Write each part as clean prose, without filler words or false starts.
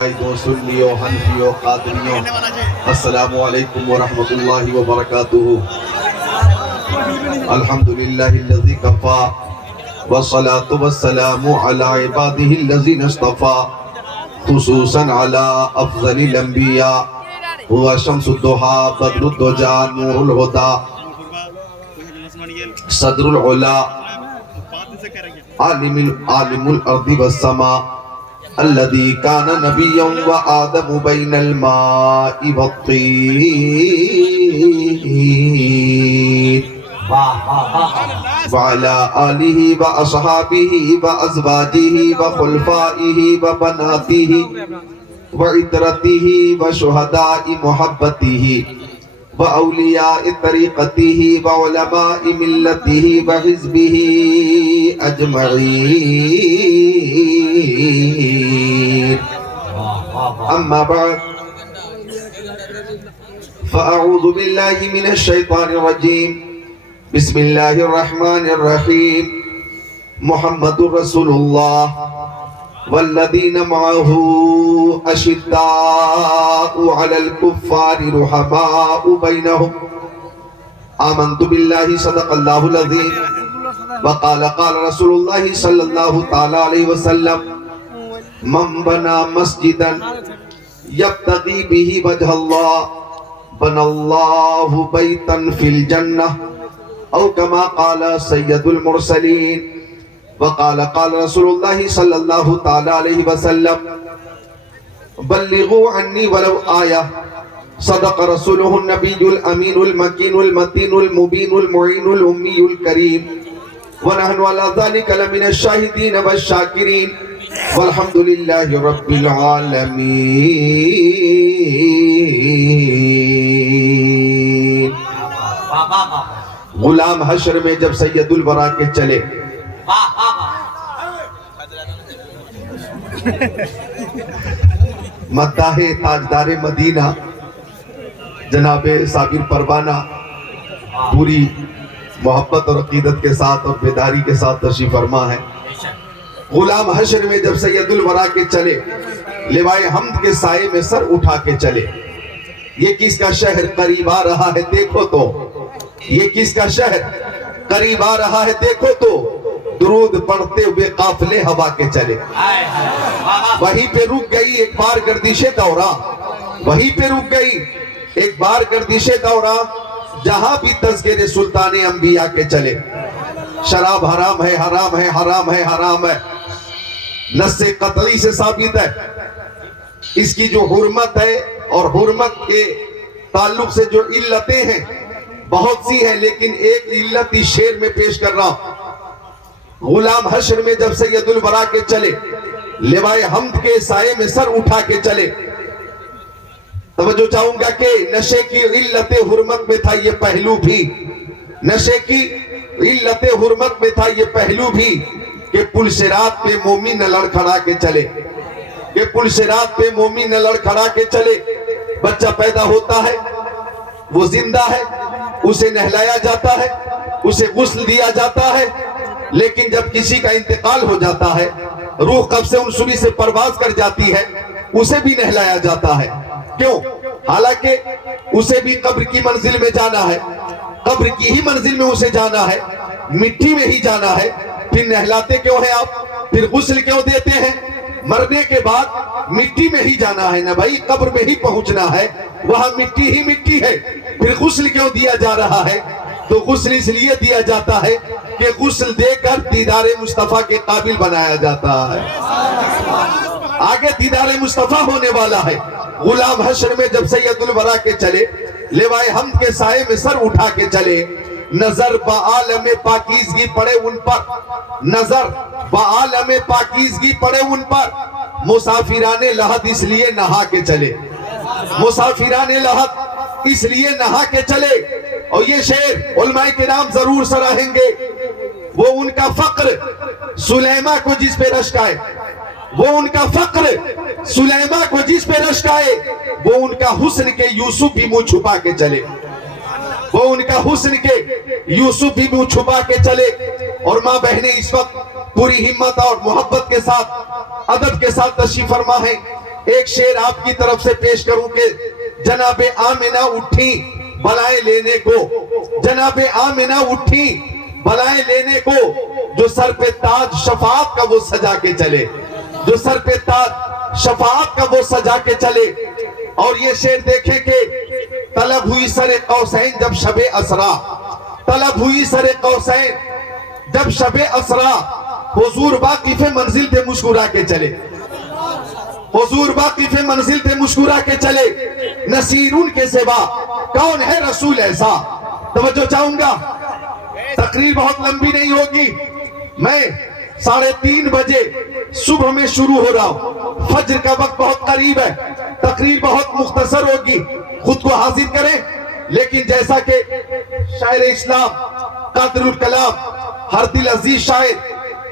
سنیو حنفیو قادریو السلام علیکم ورحمت اللہ وبرکاتہ. الحمدللہ الذی کفا والصلاة والسلام علی عبادہ الذین اصطفا خصوصا علی افضل الانبیاء هو شمس الضحى بدر الدجى نور الهدى صدر العلا عالم الارض والسماء الذي كان نبيا وآدم بين الماء والطين وعلى آله وأصحابه وأزواجه وخلفائه وبناته وعترته وشهداء محبته وأولياء طريقته وعلماء ملته وحزبه أجمعين. أما بعد فأعوذ بالله من الشيطان الرجيم. بسم الله الرحمن الرحيم. محمد رسول الله والذين معه أشداء على الكفار رحماء بينهم. آمنت بالله صدق الله العظيم. وقال رسول الله صلى الله تعالى عليه وسلم من بنى مسجدا يبتغي به وجه الله بنى الله بيتا في الجنة أو كما قال سيد المرسلين. وقال رسول الله صلى الله تعالى عليه وسلم بلغوا عني ولو آية. صدق رسوله النبي الأمين المكين المتين المبين المعين الأمي الكريم. ونحن على ذلك لمن الشاهدين والشاكرين والحمد لله رب العالمين. غلام حشر میں جب سید الورا کے چلے مداح تاجدار مدینہ جناب صابر پروانہ پوری محبت اور عقیدت کے ساتھ اور بیداری کے ساتھ تشریف فرما ہے. غلام حشر میں جب سید الورا کے چلے لوائے حمد کے سائے میں سر اٹھا کے چلے. یہ کس کا شہر قریب آ رہا ہے دیکھو تو, یہ کس کا شہر قریب آ رہا ہے دیکھو تو, درود پڑھتے ہوئے قافلے ہوا کے چلے. وہیں پہ رک گئی ایک بار گردش دورہ, وہیں پہ رک گئی ایک بار گردش دورہ جہاں بھی تذکرے سلطان انبیاء کے چلے. شراب حرام ہے حرام ہے حرام ہے حرام ہے, نص قطعی سے ثابت ہے. اس کی جو حرمت ہے اور حرمت کے تعلق سے جو علتیں ہیں بہت سی ہیں, لیکن ایک علت اس شعر میں پیش کر رہا ہوں. غلام حشر میں جب سید الورا کے چلے لوائے حمد کے سائے میں سر اٹھا کے چلے. توجہ چاہوں گا کہ نشے کی علت حرمت میں تھا یہ پہلو بھی, نشے کی علت حرمت میں تھا یہ پہلو بھی کہ پل صراط پہ مومن نہ لڑکھڑا کے چلے, کہ پل صراط پہ مومن نہ لڑکھڑا کے چلے. بچہ پیدا ہوتا ہے وہ زندہ ہے, اسے نہلایا جاتا ہے, اسے غسل دیا جاتا ہے, لیکن جب کسی کا انتقال ہو جاتا ہے روح قبض انسانی سے پرواز کر جاتی ہے, اسے بھی نہلایا جاتا ہے. کیوں؟ حالانکہ اسے بھی قبر کی منزل میں جانا ہے, قبر کی ہی منزل میں اسے جانا ہے, مٹی میں ہی جانا ہے. پھر نہلاتے کیوں ہیں آپ, پھر غسل کیوں دیتے ہیں؟ مرنے کے بعد مٹی میں ہی جانا ہے نا بھائی, قبر میں ہی پہنچنا ہے, وہاں مٹی ہی مٹی ہے. پھر غسل کیوں دیا جا رہا ہے؟ تو غسل اس لیے دیا جاتا ہے کہ غسل دے کر دیدار مصطفیٰ کے قابل بنایا جاتا ہے. آگے دیدار مصطفیٰ ہونے والا ہے. غلام حشر میں جب سید الورا کے چلے لوائے حمد کے سائے میں سر اٹھا کے چلے. نظر بعالم پاکیزگی پڑے ان پر, نظر بعالم پاکیزگی پڑے ان پر, مسافران لحد اس لیے نہا کے چلے, مسافران لحد اس لیے نہا کے چلے. اور یہ شعر علماء کرام ضرور سراہیں گے. وہ ان کا فقر سلیمہ کو جس پہ رشکائے, وہ ان کا فقر سلیمہ کو جس پہ رشکائے, وہ ان کا حسن کے یوسف بھی منہ چھپا کے چلے, وہ ان کا حسن کے یوسف بھی منہ چھپا کے چلے. اور ماں بہنیں اس وقت پوری ہمت اور محبت کے ساتھ ادب کے ساتھ تشریف فرما ہے. ایک شعر آپ کی طرف سے پیش کروں کہ جناب آمنہ اٹھی بلائیں لینے کو، جناب آمنہ اٹھی بلائیں لینے کو، جو سر پہ تاج شفاعت کا وہ سجا کے چلے، جو سر پہ تاج شفاعت کا وہ سجا کے چلے۔ اور یہ شعر دیکھیں کہ طلب ہوئی سر قوسین جب شب اسرا، طلب ہوئی سر قوسین جب شب اسرا، حضور واقف منزل تھے مسکرا کے چلے، حضور واقف منزل تھے مسکرا کے چلے۔ نصیرون کے سوا کون ہے رسول ایسا؟ توجہ چاہوں گا، تقریر بہت لمبی نہیں ہوگی، میں 3:30 بجے صبح میں شروع ہو رہا ہوں، فجر کا وقت بہت قریب ہے، تقریر بہت مختصر ہوگی، خود کو حاضر کریں۔ لیکن جیسا کہ شاعر اسلام قادر الکلام ہر دل عزیز شاعر،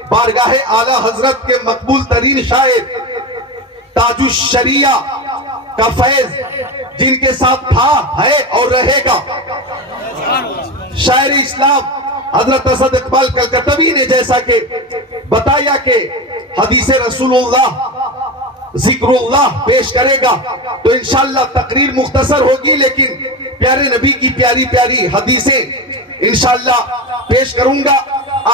بارگاہ اعلیٰ حضرت کے مقبول ترین شاعر، تاج الشریعہ کا فیض جن کے ساتھ تھا، ہے اور رہے گا، شاعر اسلام حضرت اسد اقبال کلکتوی نے جیسا کہ بتایا کہ حدیث رسول اللہ ذکر اللہ پیش کرے گا، تو انشاءاللہ تقریر مختصر ہوگی لیکن پیارے نبی کی پیاری پیاری حدیثیں انشاءاللہ پیش کروں گا۔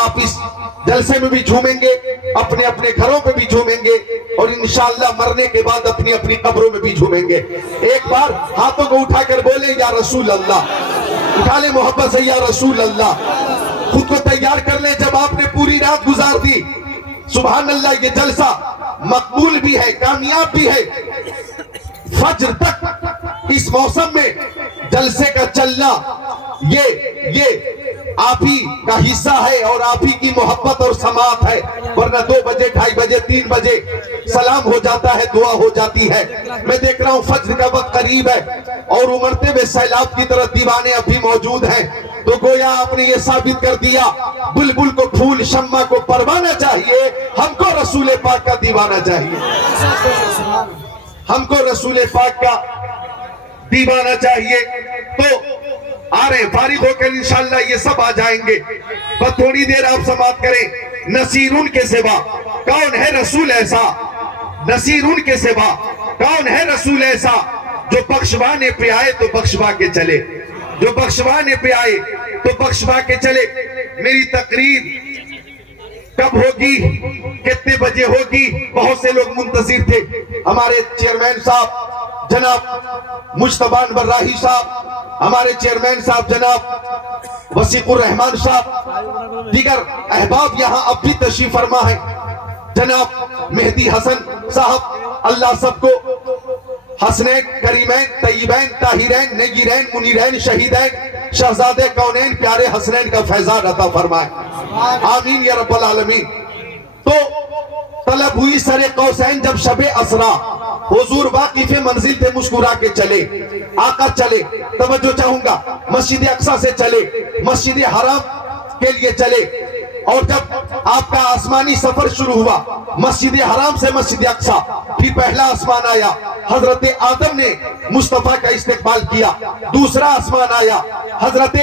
آپ اس جلسے میں بھی جھومیں گے، اپنے اپنے گھروں پہ بھی جھومیں گے، اور انشاءاللہ مرنے کے بعد اپنی اپنی قبروں میں بھی جھومیں گے۔ ایک بار ہاتھوں کو اٹھا کر بولیں یا رسول اللہ، اٹھا لیں محبت سے یا رسول اللہ، خود کو تیار کر لیں۔ جب آپ نے پوری رات گزار دی، سبحان اللہ، یہ جلسہ مقبول بھی ہے، کامیاب بھی ہے۔ فجر تک اس موسم میں جلسے کا چلنا یہ آپ ہی کا حصہ ہے اور آپ ہی کی محبت اور سماعت ہے، ورنہ 2 بجے 2:30 بجے 3 بجے سلام ہو جاتا ہے، دعا ہو جاتی ہے۔ میں دیکھ رہا ہوں فجر کا وقت قریب ہے اور امڑتے ہوئے سیلاب کی طرح دیوانے اب بھی موجود ہیں، تو گویا آپ نے یہ ثابت کر دیا، بلبل کو پھول شمع کو پروانہ چاہیے، ہم کو رسول پاک کا دیوانہ چاہیے، ہم کو رسول پاک کا دیوانہ چاہیے۔ تو آ رہے فارغ ہو کر انشاءاللہ یہ سب آ جائیں گے، بس تھوڑی دیر آپ سماعت کریں۔ نصیرون کے سوا کون ہے رسول ایسا، نصیرون کے سوا کون ہے رسول ایسا، جو بخشوانے پہ آئے تو بخشوا کے چلے، جو بخشوانے پہ آئے تو بخشوا کے چلے۔ میری تقریر کب ہوگی، کتنے بجے ہوگی، بہت سے لوگ منتظر تھے۔ ہمارے چیئرمین صاحب جناب مجتبی انور راہی صاحب، ہمارے چیئرمین صاحب جناب وسیق الرحمان صاحب، دیگر احباب یہاں اب بھی تشریف فرما ہے، جناب مہدی حسن صاحب، اللہ سب کو حسنین کریمین طیبین طاہرین نیرین منیرین شہیدین شہزادے کونین پیارے حسنین کا فیضان عطا فرمائے، آمین یا رب العالمین۔ تو طلب ہوئی سر قوسین جب شب اسرا، حضور واقف منزل تھے مسکرا کے چلے، آقا چلے۔ توجہ چاہوں گا، مسجد اقصی سے چلے، مسجد حرام کے لیے چلے، اور جب آپ کا آسمانی سفر شروع ہوا مسجد حرام سے مسجد اقصی، پھر پہلا آسمان آیا، حضرت آدم نے مصطفیٰ کا استقبال کیا، دوسرا آسمان آیا، حضرت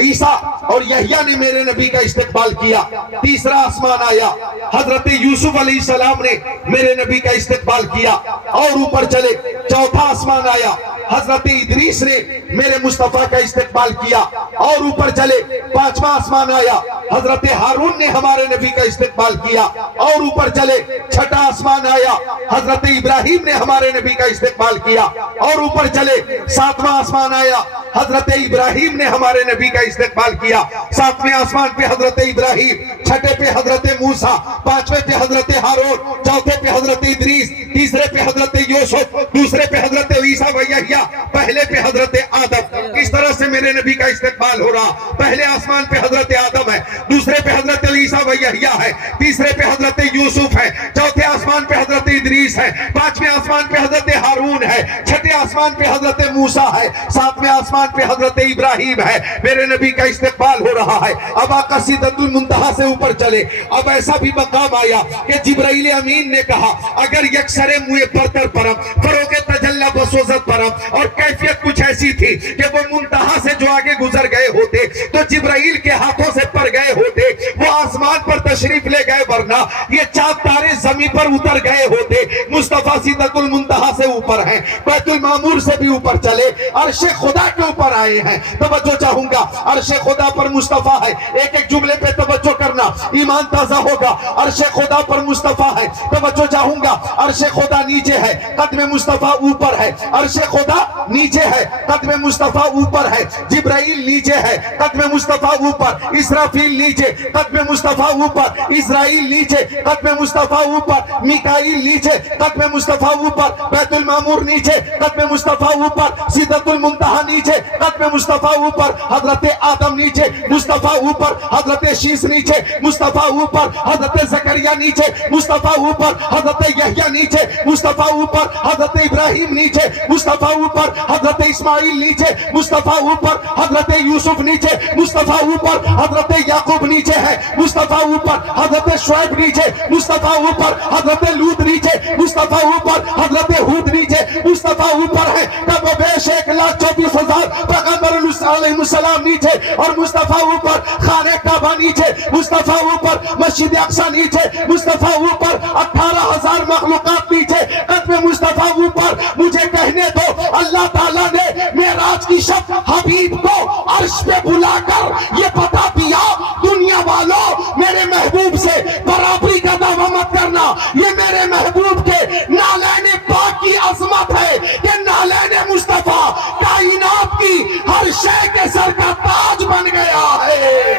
عیسیٰ اور یحییٰ نے میرے نبی کا استقبال کیا، تیسرا آسمان آیا، حضرت یوسف علیہ السلام نے میرے نبی کا استقبال کیا، اور اوپر چلے، چوتھا آسمان آیا، حضرت ادریس نے میرے مصطفیٰ کا استقبال کیا، اور اوپر چلے، پانچواں آسمان آیا، حضرت ہارون نے ہمارے نبی کا استقبال کیا، اور اوپر چلے، چھٹا آسمان آیا، حضرت ابراہیم نے ہمارے نبی کا استقبال کیا، اور اوپر چلے، ساتواں آسمان آیا، حضرت ابراہیم نے ہمارے نبی کا استقبال کیا، ساتویں آسمان پہ حضرت ابراہیم، چھٹے پہ حضرت موسیٰ، پانچویں پہ حضرت ہارون، چوتھے پہ حضرت ادریس، تیسرے پہ حضرت یوسف، دوسرے پہ حضرت عیسیٰ و یحییٰ، پہلے پہ حضرت آدم۔ اس طرح سے میرے نبی کا استقبال ہو رہا، پہلے آسمان پہ حضرت آدم ہے، دوسرے پہ حضرت عیسیٰ و یحییٰ ہے، تیسرے پہ حضرت یوسف ہے، چوتھے آسمان پہ حضرت ادریس ہے، پانچویں آسمان پہ حضرت ہارون ہے، چھٹے آسمان پہ حضرت موسیٰ ہے، ساتویں آسمان پہ حضرت ابراہیم ہے۔ میرے نبی کا استقبال ہو رہا ہے۔ اب آقا سدرۃ المنتہا سے اوپر چلے، اب ایسا بھی مقام آیا کہ جبرائیل امین نے کہا اگر یکسر موئے برتر پرم فروغ تجلی بسوزت پر اور کیفیت کچھ ایسی تھی کہ وہ منتہا سے جو آگے گزر گئے ہوتے تو جبرائیل کے ہاتھوں سے پر گئے ہوتے، وہ آسمان پر تشریف لے گئے، ورنہ یہ چاند تارے زمین پر اتر گئے ہوتے۔ مصطفیٰ سدرۃ المنتہا سے اوپر ہیں، بیت المعمور سے بھی اوپر چلے، عرش خدا کے اوپر آئے ہیں۔ توجہ چاہوں گا، عرش خدا پر مصطفیٰ ہے، ایک ایک جملے پہ توجہ کرنا، ایمان تازہ ہوگا۔ عرش خدا پر مصطفیٰ ہے، توجہ چاہوں گا، عرش خدا نیچے ہے، قدم مصطفیٰ اوپر ہے۔ عرش خدا نیچے ہے، قدم مصطفیٰ اوپر ہے۔ جبرائیل نیچے ہے، قدم مصطفیٰ اوپر۔ اسرافیل نیچے، قدم مصطفیٰ اوپر۔ اسرائیل نیچے، قدم مصطفیٰ اوپر۔ میکائیل نیچے، قدم مصطفیٰ اوپر۔ بیت المعمور نیچے، قدم مصطفیٰ اوپر۔ سدرۃ المنتہا نیچے، قدم مصطفیٰ اوپر۔ حضرت آدم نیچے، مصطفیٰ اوپر۔ حضرت شیس نیچے، مصطفیٰ اوپر۔ حضرت زکریا نیچے، مصطفیٰ اوپر۔ حضرت یحییٰ نیچے، مصطفیٰ اوپر۔ حضرت ابراہیم نیچے، مصطفیٰ اوپر۔ حضرت اسماعیل نیچے، مصطفیٰ اوپر۔ حضرت یوسف نیچے، مصطفیٰ اوپر۔ حضرت یعقوب نیچے ہے، مصطفیٰ اوپر۔ حضرت شعیب نیچے، مصطفیٰ اوپر۔ حضرت لوط نیچے، مصطفیٰ اوپر۔ حضرت ہود نیچے، مصطفیٰ اوپر ہے۔ تب و بیش 1,24,000 پیغمبر علیہ السلام نیچے اور مصطفیٰ اوپر۔ خانہ کعبہ نیچے، مصطفیٰ اوپر۔ مسجد اقصی نیچے، مصطفیٰ اوپر۔ 18,000 مخلوقات نیچے، قدم مصطفیٰ اوپر۔ مجھے کہنے دو، اللہ تعالیٰ نے معراج کی شب حبیب کو عرش پہ بلا کر یہ بتا دیا، دنیا والوں میرے محبوب سے برابری کا دعویٰ مت کرنا، یہ میرے محبوب کے نالین پاک کی عظمت ہے کہ نالین مصطفیٰ کائنات کی ہر شے کے سر کا تاج بن گیا ہے۔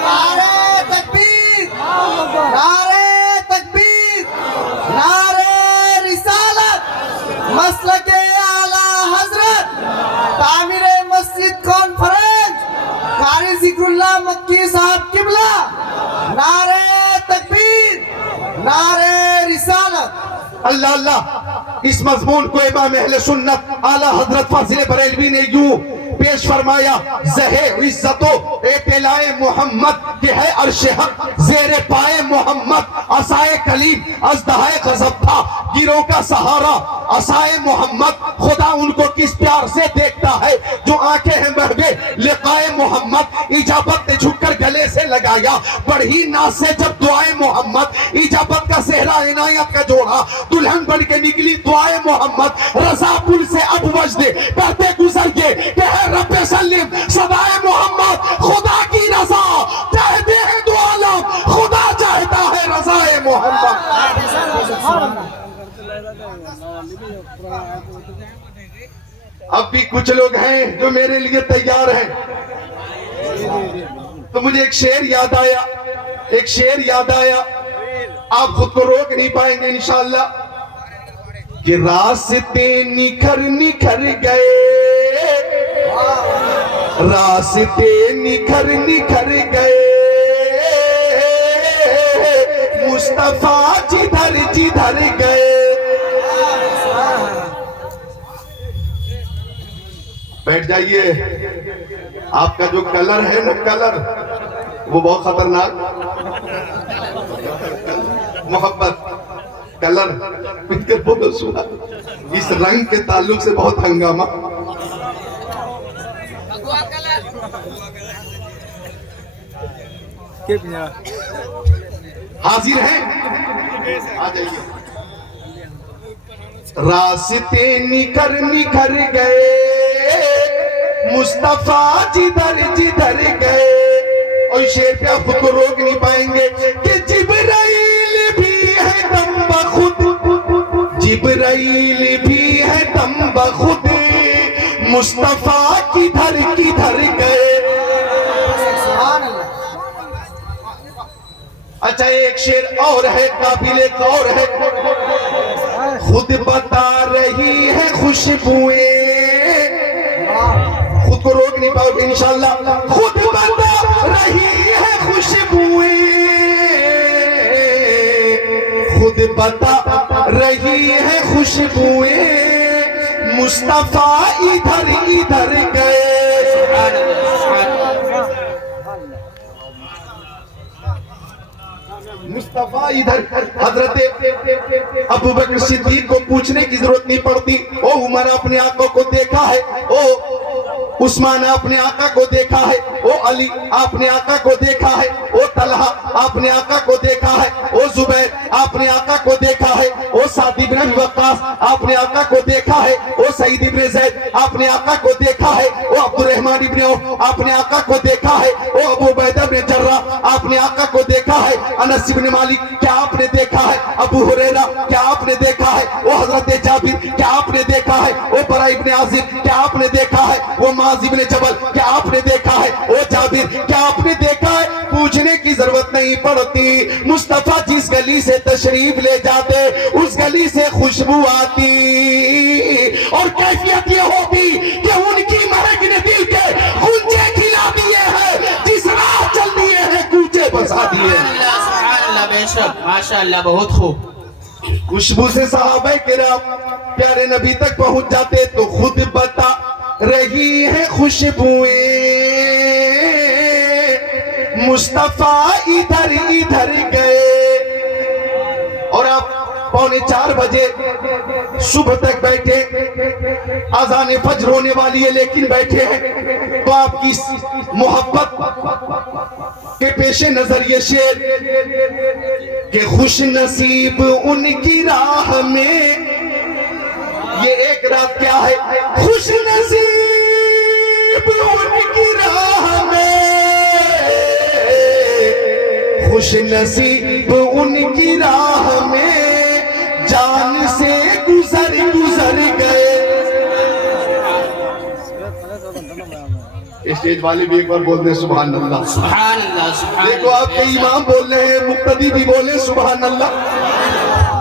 نعرہ تکبیر، نعرہ تکبیر، نعرہ رسالت، مسلک اعلیٰ حضرت، تعمیر مسجد کانفرنس، قاری ذکر اللہ مکی صاحب قبلہ، نعرہ تکبیر، نعرہ رسالت۔ اللہ اللہ، اس مضمون کو امام اہل سنت اعلیٰ حضرت فاضل بریلوی نے یوں پیش فرمایا: زہے عزت و اطلاع محمد کہ ہے عرش حق، زیر پائے محمد عصائے کلیم، ازدہائے غضب تھا گیروں کا سہارا عصائے محمد۔ خدا ان کو کس پیار سے دیکھتا ہے جو آنکھیں ہیں محبے لقائے محمد۔ اجابت نے جھک کر گلے سے لگایا، بڑھی ناز سے جب دعائے محمد۔ اجابت کا صحرا عنایت کا جوڑا، دلہن بن کے نکلی دعائے محمد۔ رضا پل سے اب وجد کرتے گزر گئے کہ ہے رب سلم صدائے محمد۔ خدا کی رضا چاہتے ہیں دو عالم، خدا چاہتا ہے رضائے محمد۔ اب بھی کچھ لوگ ہیں جو میرے لیے تیار ہیں، تو مجھے ایک شعر یاد آیا، ایک شعر یاد آیا، آپ خود کو روک نہیں پائیں گے انشاءاللہ، کہ راستے نکھر نکھر گئے، راستے نکھر نکھر گئے، مصطفیٰ جدھر جدھر گئے۔ بیٹھ جائیے، آپ کا جو کلر ہے نا، کلر وہ بہت خطرناک، محبت کلر پکر بہت سنا، اس رنگ کے تعلق سے بہت ہنگامہ۔ حاضر ہیں؟ آ جائیے۔ راستے نکھر نکھر گئے، مصطفیٰ جدھر جدھر گئے۔ اور شعر پہ آپ خود کو روک نہیں پائیں گے کہ جبرائیل بھی ہے دم بخود، جبرائیل بھی ہے دم بخود، مصطفیٰ کدھر کدھر گئے۔ اچھا ایک شعر اور ہے، قابل غور ہے، خود بتا رہی ہے خوشبوئیں، خود کو روک نہیں پاؤ گے انشاءاللہ، خود بتا رہی ہے خوشبوئیں، خود بتا رہی ہے خوشبوئیں، مصطفیٰ ادھر ادھر گئے۔ مصطفیٰ ادھر حضرت ابو بکر صدیق کو پوچھنے کی ضرورت نہیں پڑتی، او عمر اپنے آقا کو دیکھا ہے، او عثمان اپنے آقا کو دیکھا ہے، او علی اپنے آقا کو دیکھا ہے، او طلحہ اپنے آقا کو دیکھا ہے، او زبیر اپنے آقا کو دیکھا ہے، او سعد بن ابی وقاص اپنے آقا کو دیکھا ہے، او سعید بن زید اپنے آقا کو دیکھا ہے، او عبد الرحمن بن عوف اپنے آقا کو دیکھا ہے، او ابو عبیدہ بن جراح اپنے آقا کو دیکھا ہے، انس بن مالک کیا آپ نے دیکھا ہے، ابو ہریرہ کیا آپ نے دیکھا ہے، او حضرت جابر کیا آپ نے دیکھا ہے، او براء بن عازب کیا آپ نے دیکھا ہے، وہ معاذ بن جبل کیا آپ نے دیکھا ہے، او جابر کیا آپ نے دیکھا ہے؟ پوچھنے کی ضرورت نہیں پڑتی، مصطفیٰ جس گلی سے تشریف لے جاتے اس گلی سے خوشبو آتی، اور کیفیت یہ ہوتی کہ ان کی مہک نے دل کے غنچے کھلا دیے ہیں، جس راہ چل دیے ہیں کوچے بسا دیے ہیں۔ سبحان اللہ، بے شک، ماشاءاللہ، بہت خوب۔ خوشبو سے صحابہ کرام پیارے نبی تک پہنچ جاتے تو خود بتا رہی ہے خوشبوئیں، مصطفیٰ ادھر ادھر گئے، اور آپ 3:45 بجے صبح تک بیٹھے، اذان فجر ہونے والی ہے لیکن بیٹھے ہیں، تو آپ کی محبت کے پیش نظر یہ شعر کہ خوش نصیب ان کی راہ میں، یہ ایک رات کیا ہے، خوش نصیب ان کی راہ میں، خوش نصیب ان کی راہ میں جان سے گزر گزر گئے۔ اسٹیج والے بھی ایک بار بول دیں سبحان اللہ۔ سبحان اللہ، سبحان اللہ۔ دیکھو آپ کے امام بول رہے ہیں، مقتدی بھی بولے سبحان اللہ،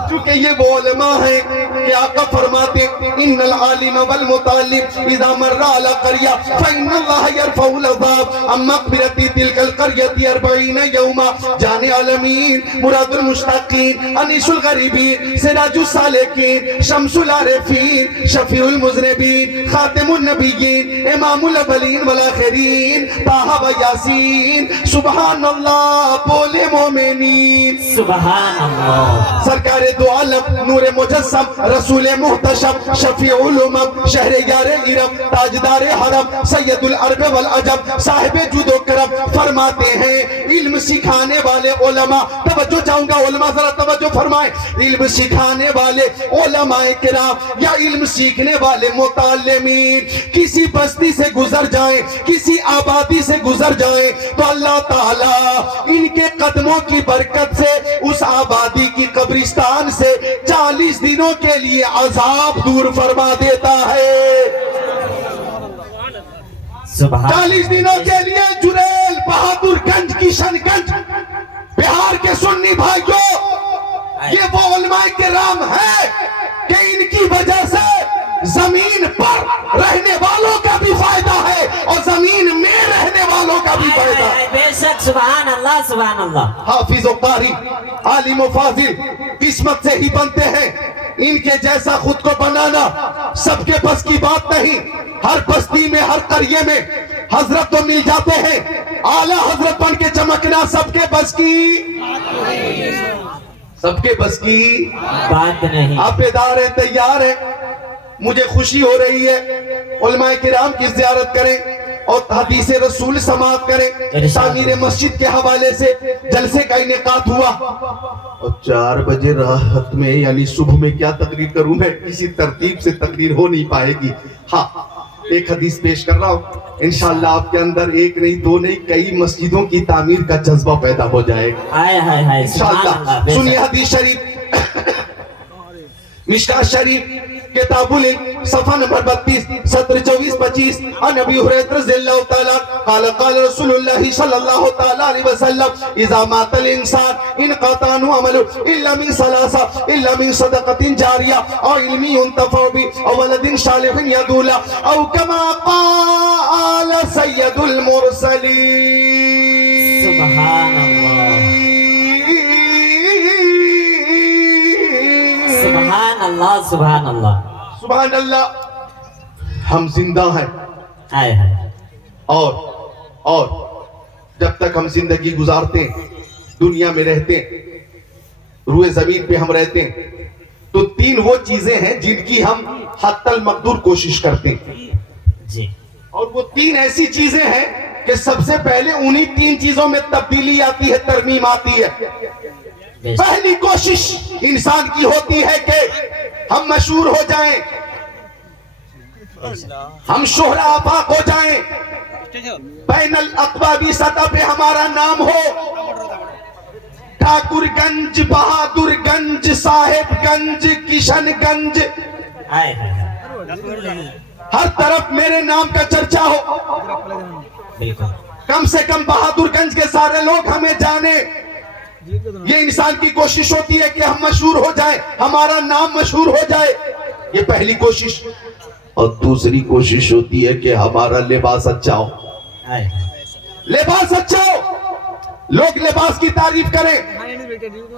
کیونکہ یہ وہ علماء ہیں کہ آقا فرماتے ان العالم والمتعلم اذا مر على قرية فإن الله يرفع العذاب عن مقبرة تلك القرية 40 يوما۔ جان عالمین، مراد المشتاقین، انیس الغریبین، سراج السالکین، شمس العارفین، شفیع المذنبین، خاتم النبیین، امام الاولین والآخرین، طٰہٰ و یاسین، سبحان اللہ بولے مومنین، سبحان اللہ۔ سرکار دو عالم، نور مجسم، رسول محتشم، شفیع الامم، شہر یار ارم، تاجدار حرم، سید العرب والعجم، صاحب جود و کرم، فرماتے ہیں علم سکھانے والے علماء، توجہ چاہوں گا علماء ذرا توجہ فرمائیں، علم سکھانے والے علماء کرام یا علم سیکھنے والے متعلمین کسی بستی سے گزر جائیں، کسی آبادی سے گزر جائیں تو اللہ تعالیٰ ان کے قدموں کی برکت سے اس آبادی کی قبرستان سے 40 دنوں کے لیے عذاب دور فرما دیتا ہے۔ 40 دنوں کے لیے جریل، بہادر گنج، کشن گنج، بہار کے سنی بھائیوں، یہ وہ علماء کرام ہیں کہ ان کی وجہ سے زمین پر رہنے والوں کا بھی فائدہ ہے اور زمین میں رہنے والوں کا بھی فائدہ ہے۔ بے شک، سبحان اللہ، سبحان اللہ۔ حافظ و قاری، عالم و فاضل قسمت سے ہی بنتے ہیں، ان کے جیسا خود کو بنانا سب کے بس کی بات نہیں۔ ہر بستی میں، ہر قریے میں حضرت تو مل جاتے ہیں، اعلیٰ حضرت بن کے چمکنا سب کے بس کی بات نہیں۔ آپ بیدار ہیں، تیار ہیں؟ مجھے خوشی ہو رہی ہے، علماء کرام کی زیارت کریں اور حدیث رسول سماعت کریں۔ تعمیر مسجد کے حوالے سے جلسے کا انعقاد ہوا، اور 4 بجے راحت میں یعنی صبح میں کیا تقریر کروں میں، کسی ترتیب سے تقریر ہو نہیں پائے گی۔ ہاں، ایک حدیث پیش کر رہا ہوں، انشاءاللہ آپ کے اندر ایک نہیں، 2 نہیں، کئی مسجدوں کی تعمیر کا جذبہ پیدا ہو جائے گا انشاءاللہ۔ سنیے حدیث شریف، مشکاۃ شریف کتاب العلم صفحہ نمبر 32 سطر 24-25 عن ابی ہریرہ رضی اللہ تعالیٰ قال قال رسول اللہ صلی اللہ تعالیٰ علیہ وسلم اذا مات الانسان انقطع عنہ عمله الا من ثلاثة الا من صدقة جاریہ او علم ينتفع به او ولد صالح يدعو له او كما قال سید المرسلین۔ سبحان اللہ، سبحان اللہ، سبحان اللہ، سبحان اللہ۔ ہم زندہ ہیں اور جب تک ہم زندگی گزارتے ہیں، دنیا میں رہتے ہیں، روئے زمین پہ ہم رہتے ہیں تو تین وہ چیزیں ہیں جن کی ہم حد المقدور کوشش کرتے ہیں، جی اور وہ تین ایسی چیزیں ہیں کہ سب سے پہلے انہی تین چیزوں میں تبدیلی آتی ہے، ترمیم آتی ہے۔ بے شک پہلی کوشش انسان کی ہوتی ہے کہ ہم مشہور ہو جائیں، ہم شہرہ آفاق ہو جائیں، بین الاقوامی سطح پہ ہمارا نام ہو، ٹھاکر گنج، بہادر گنج، صاحب گنج، کشن گنج، آئے ہائے ہر طرف میرے نام کا چرچا ہو، بالکل کم سے کم بہادر گنج کے سارے لوگ ہمیں جانے۔ یہ انسان کی کوشش ہوتی ہے کہ ہم مشہور ہو جائیں، ہمارا نام مشہور ہو جائے، یہ پہلی کوشش۔ اور دوسری کوشش ہوتی ہے کہ ہمارا لباس اچھا ہو، آئے ہائے لباس اچھا ہو، لوگ لباس کی تعریف کریں۔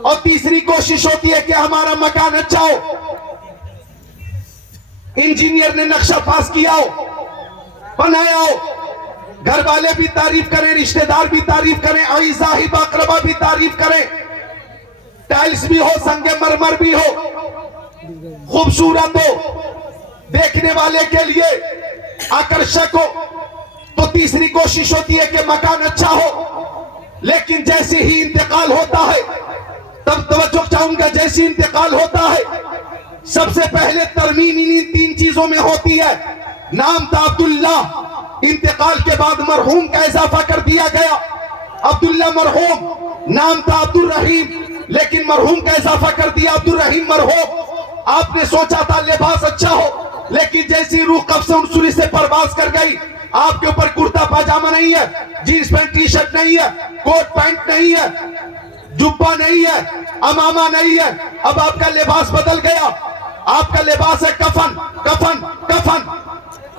اور تیسری کوشش ہوتی ہے کہ ہمارا مکان اچھا ہو، انجینئر نے نقشہ پاس کیا ہو، بنایا ہو، گھر والے بھی تعریف کریں، رشتہ دار بھی تعریف کریں، اعزاء اقربا بھی تعریف کریں، ٹائلز بھی ہو، سنگ مرمر بھی ہو، خوبصورت ہو، دیکھنے والے کے لیے آکرشک ہو۔ تو تیسری کوشش ہوتی ہے کہ مکان اچھا ہو، لیکن جیسے ہی انتقال ہوتا ہے، تب توجہ چاہوں گا، جیسے انتقال ہوتا ہے سب سے پہلے ترمیم ان تین چیزوں میں ہوتی ہے۔ نام تھا عبداللہ، انتقال کے بعد مرحوم کا اضافہ کر دیا گیا، عبداللہ مرحوم، نام تھا عبد الرحیم لیکن مرحوم کا اضافہ کر دیا عبد الرحیم مرحوم۔ آپ نے سوچا تھا لباس اچھا ہو، لیکن جیسی روح قبض عنصری سے پرواز کر گئی، آپ کے اوپر کرتا پاجامہ نہیں ہے، جینز پینٹ ٹی شرٹ نہیں ہے، کوٹ پینٹ نہیں ہے، جبہ نہیں ہے، امامہ نہیں ہے، اب آپ کا لباس بدل گیا، آپ کا لباس ہے کفن، کفن، کفن،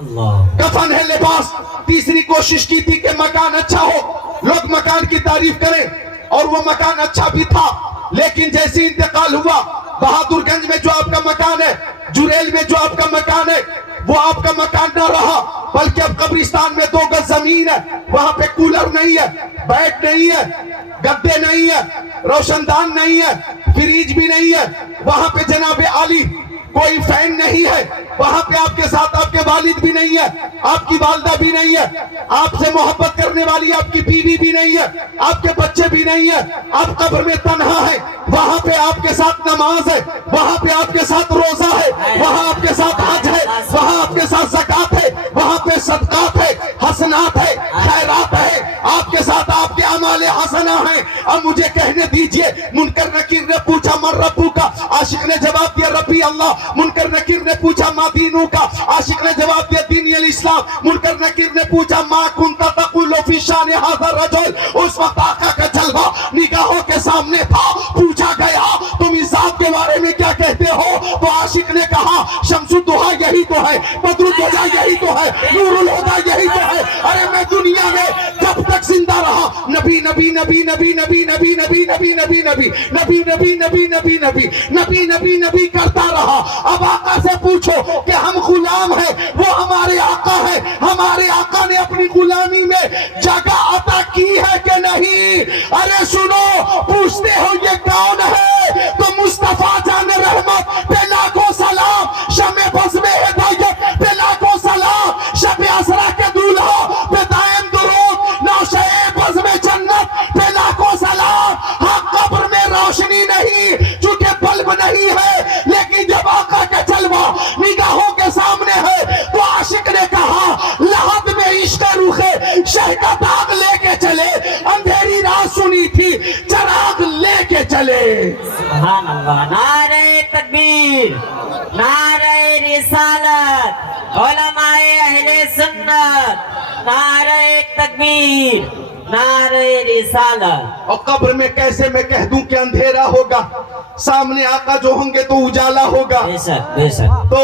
اللہ کفن ہے لباس۔ تیسری کوشش کی تھی کہ مکان اچھا ہو، لوگ مکان کی تعریف کریں، اور وہ مکان اچھا بھی تھا، لیکن جیسے انتقال ہوا، بہادر گنج میں جو آپ کا مکان ہے، جریل میں جو آپ کا مکان ہے، وہ آپ کا مکان نہ رہا، بلکہ اب قبرستان میں 2 گز زمین ہے، وہاں پہ کولر نہیں ہے، بیڈ نہیں ہے، گدے نہیں ہے، روشن دان نہیں ہے، فریج بھی نہیں ہے، وہاں پہ جناب عالی کوئی فین نہیں ہے، وہاں پہ آپ کے ساتھ آپ کے والد بھی نہیں ہے، آپ کی والدہ بھی نہیں ہے، آپ سے محبت کرنے والی آپ کی بیوی بھی نہیں ہے، آپ کے بچے بھی نہیں ہے، آپ قبر میں تنہا ہے، وہاں پہ آپ کے ساتھ نماز ہے، وہاں پہ آپ کے ساتھ روزہ ہے، وہاں آپ کے ساتھ حج ہے، وہاں آپ کے ساتھ زکوٰۃ ہے، وہاں پہ صدقات ہے، حسنات ہے، خیرات ہے، آپ کے ساتھ آپ کے اعمال حسنہ ہیں۔ اب مجھے کہنے دیجئے، منکر نکیر نے پوچھا من ربو کا، عاشق نے جواب دیا ربی اللہ۔ منکر نکیر نے پوچھا ما دینو کا، عاشق نے جواب دیا دینی الاسلام۔ منکر نکیر نے پوچھا ما کنت تقول فی شان ھذا الرجل، اس وقت آقا کا جلوہ نگاہوں کے سامنے تھا، پوچھا گیا تم اس ذات کے بارے میں کیا کہتے ہو؟ تو عاشق نے کہا شمس الضحیٰ یہی تو ہے، بدر الدجا یہی تو ہے، نور الہدی یہی تو ہے۔ ارے میں دنیا میں جب تک زندہ رہا نبی نبی نبی نبی نبی نبی نبی نبی نبی نبی نبی نبی نبی نبی نبی نبی نبی نبی کرتا رہا۔ اب آقا سے پوچھو کہ ہم غلام ہیں، وہ ہمارے آقا ہیں، ہمارے آقا نے اپنی غلامی میں جگہ عطا کی ہے کہ نہیں؟ ارے سنو، پوچھتے ہو یہ کون ہے تو مصطفیٰ جان رحمت پہ لاکھوں سلام، شمع بزم ہدایت پہ لاکھوں سلام، شب اسرا کے دولہا پہ دائم درود، نوشہ بزم جنت پہ لاکھوں سلام۔ ہاں قبر میں روشنی نہیں چونکہ بلب نہیں ہے، لیکن جب آقا کا جلوہ نگاہوں کے سامنے ہے تو عاشق نے کہا لحد میں عشق روخے شہ کا داغ لے کے چلے، اندھیری رات سنی تھی چراغ لے کے چلے۔ سبحان اللہ، نعرہ تکبیر، نعرہ رسالت، علماء اہل سنت، نعرہ تکبیر، نعرہ رسالت۔ اور قبر میں کیسے میں کہہ دوں کہ اندھیرا ہوگا، سامنے آقا جو ہوں گے تو اجالا ہوگا۔ بے شک بے شک، تو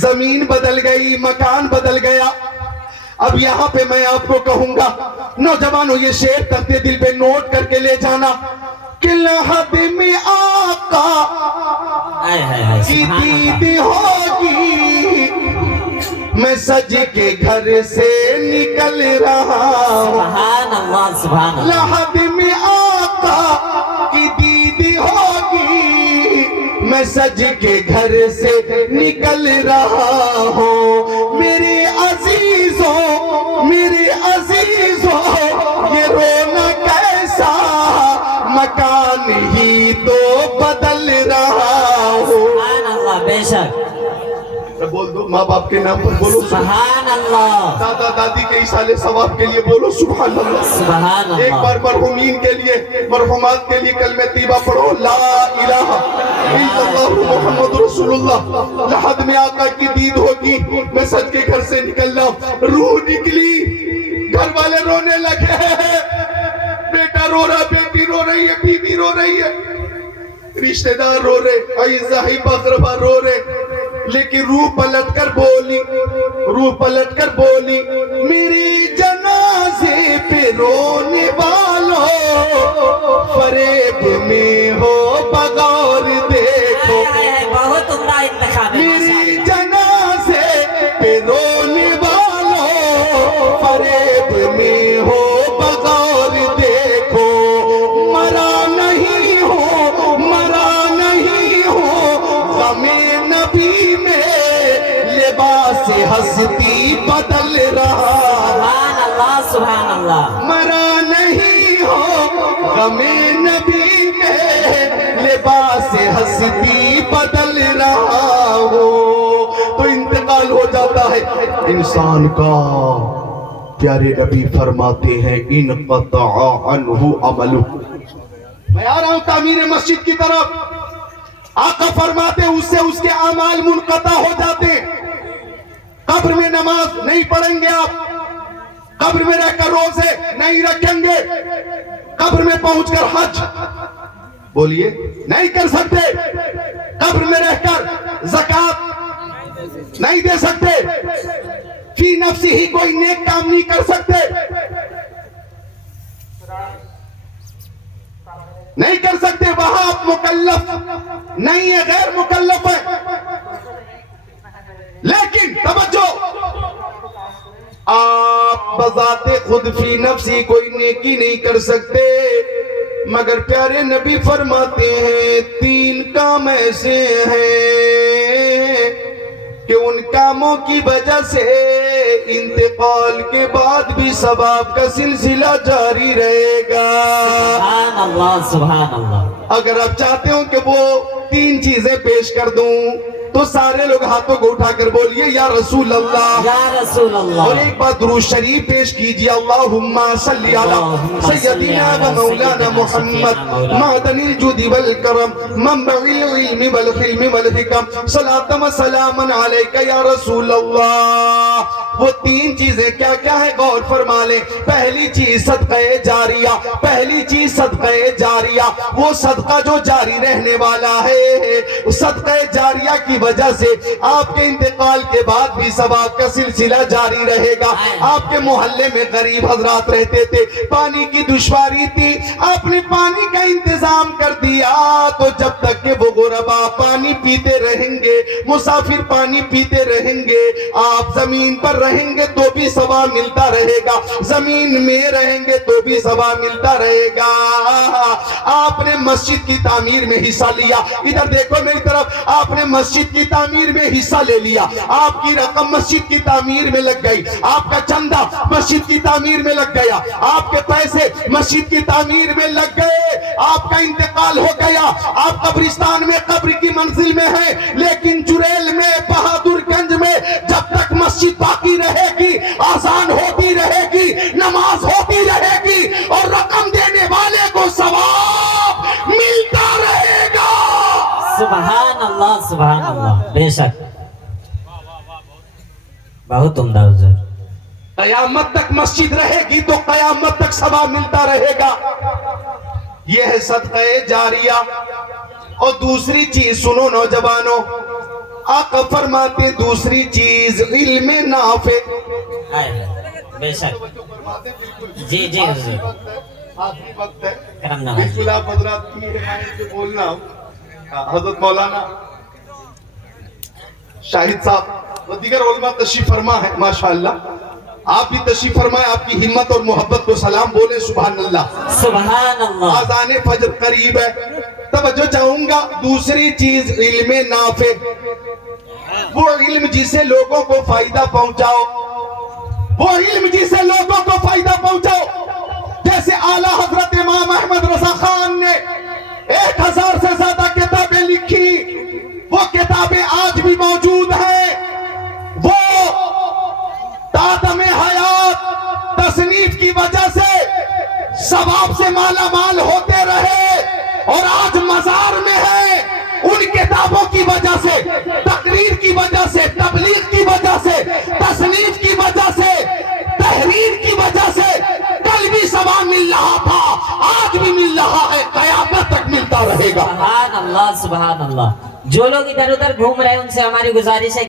زمین بدل گئی، مکان بدل گیا۔ اب یہاں پہ میں آپ کو کہوں گا نوجوانوں، یہ شعر کرتے دل پہ نوٹ کر کے لے جانا کہ لحد میں آقا آئے ہائے ہائے، کی سبحان دید اللہ، ہوگی، میں سج کے گھر سے نکل رہا ہوں، سبحان اللہ، سبحان اللہ، لحد میں آقا کی دید ہوگی، میں سج کے گھر سے نکل رہا ہوں میرے عزیزوں یہ رونا کیسا مکان ہی تو بدل رہا ہوں سبحان اللہ بے شک بول دو ماں باپ کے نام پر بولو سبحان اللہ دادا دادی کے اصالے ثواب کے لیے بولو سبحان اللہ سبحان ایک اللہ بار مرحومین کے لیے مرحومات کے لیے کلمہ طیبہ پڑھو لا الہ الا اللہ محمد رسول اللہ لحد میں آقا کی دید ہوگی میں سج کے گھر سے نکل رہا روح نکلی گھر والے رونے لگے بیٹا رو رہا بیٹی رو رہی ہے بیوی رو رہی ہے رشتہ دار رو رہے اعزائی اقربا رو رہے لیکن روح پلٹ کر بولی میری جنازے پہ رونے والوں فریب میں ہو بغور دیکھو بہت عمدہ انتخاب ہے میری جنازے پہ رونے والوں فریب میں ہو بغور دیکھو مرا نہیں ہو غم نبی میں لباس ہستی بدل رہا سبحان اللہ سبحان اللہ مرا نہیں ہو غم نبی میں لباس ہستی بدل رہا ہو تو انتقال ہو جاتا ہے انسان کا پیارے نبی فرماتے ہیں انقطع عنہ عملہ میں آ رہا ہوں تعمیر مسجد کی طرف آقا فرماتے اس سے اس کے اعمال منقطع ہو جاتے قبر میں نماز نہیں پڑھیں گے آپ قبر میں رہ کر روزے نہیں رکھیں گے قبر میں پہنچ کر حج بولیے نہیں کر سکتے قبر میں رہ کر زکوٰۃ نہیں دے سکتے فی نفسی ہی کوئی نیک کام نہیں کر سکتے نہیں کر سکتے وہاں آپ مکلف نہیں ہے غیر مکلف ہے لیکن توجہ آپ بذات خود فی نفسی کوئی نیکی نہیں کر سکتے مگر پیارے نبی فرماتے ہیں 3 کام ایسے ہیں کہ ان کاموں کی وجہ سے انتقال کے بعد بھی ثواب کا سلسلہ جاری رہے گا سبحان اللہ سبحان اللہ اگر آپ چاہتے ہو کہ وہ 3 چیزیں پیش کر دوں تو سارے لوگ ہاتھوں کو اٹھا کر بولیے یا رسول اللہ یا رسول اللہ اور ایک بات درود شریف پیش کیجئے اللہم صلی علی سیدنا و مولانا محمد معدن الجود والکرم منبع العلم والحلم والحکم صلاة و سلاما علیکہ یا رسول اللہ وہ 3 چیزیں کیا کیا ہے غور فرما لیں پہلی چیز صدقہ جاریہ وہ صدقہ جو جاری رہنے والا ہے صدقہ جاریہ کی وجہ سے آپ کے انتقال کے بعد بھی ثواب کا سلسلہ جاری رہے گا آپ کے محلے میں غریب حضرات رہتے تھے پانی کی دشواری تھی آپ نے پانی کا انتظام کر دیا تو جب تک کہ وہ غربا پانی پیتے رہیں گے مسافر پانی پیتے رہیں گے آپ زمین پر رہیں گے تو بھی ثواب ملتا رہے گا زمین میں رہیں گے تو بھی ثواب ملتا رہے گا آپ نے مسجد کی تعمیر میں حصہ لیا ادھر دیکھو میری طرف آپ نے مسجد کی تعمیر میں حصہ لے لیا آپ کی رقم مسجد کی تعمیر میں لگ گئی آپ کا چندہ مسجد کی تعمیر میں لگ گیا آپ کے پیسے مسجد کی تعمیر میں لگ گئے آپ کا انتقال ہو گیا آپ قبرستان میں قبر کی منزل میں ہیں لیکن چریل میں بہادر گنج میں جب تک مسجد باقی رہے گی آذان ہوتی رہے گی نماز ہوتی رہے گی اور رقم دینے والے کو ثواب ملتا رہے گا سبحان اللہ بے شک بہت عمدہ حضور قیامت تک مسجد رہے گی تو قیامت تک ثواب ملتا رہے گا یہ ہے صدقہ جاریہ اور دوسری چیز سنو نوجوانوں آقا فرماتے دوسری چیز علم نافع بے شک جی جی حضور آخری وقت ہے کرم نواز بالکل آپ حضرات کی حمایت سے بولنا حضرت مولانا شاہد صاحب و دیگر علماء تشریف فرما ہے ماشاءاللہ آپ بھی تشریف فرمائے آپ کی ہمت اور محبت کو سلام بولے سبحان اللہ سبحان اللہ آذان فجر قریب ہے توجہ چاہوں گا دوسری چیز علم نافع، وہ علم جسے لوگوں کو فائدہ پہنچاؤ، وہ علم جسے لوگوں کو فائدہ پہنچاؤ. جیسے اعلیٰ حضرت امام احمد رضا خان نے 1000 سے زیادہ کتابیں لکھی، وہ کتابیں آج بھی موجود ہیں. وہ تادم حیات تصنیف کی وجہ سے ثواب سے مالا مال ہوتے رہے اور آج مزار میں ہے. ان کتابوں کی وجہ سے، تقریر کی وجہ سے، تبلیغ کی وجہ سے، تصنیف کی وجہ سے، تحریر کی وجہ سے کل بھی ثواب مل رہا تھا، آج بھی مل رہا ہے، قیامت تک ملتا رہے گا. سبحان اللہ سبحان اللہ. جو لوگ ادھر ادھر گھوم رہے ہیں ان سے ہماری گزارش ہے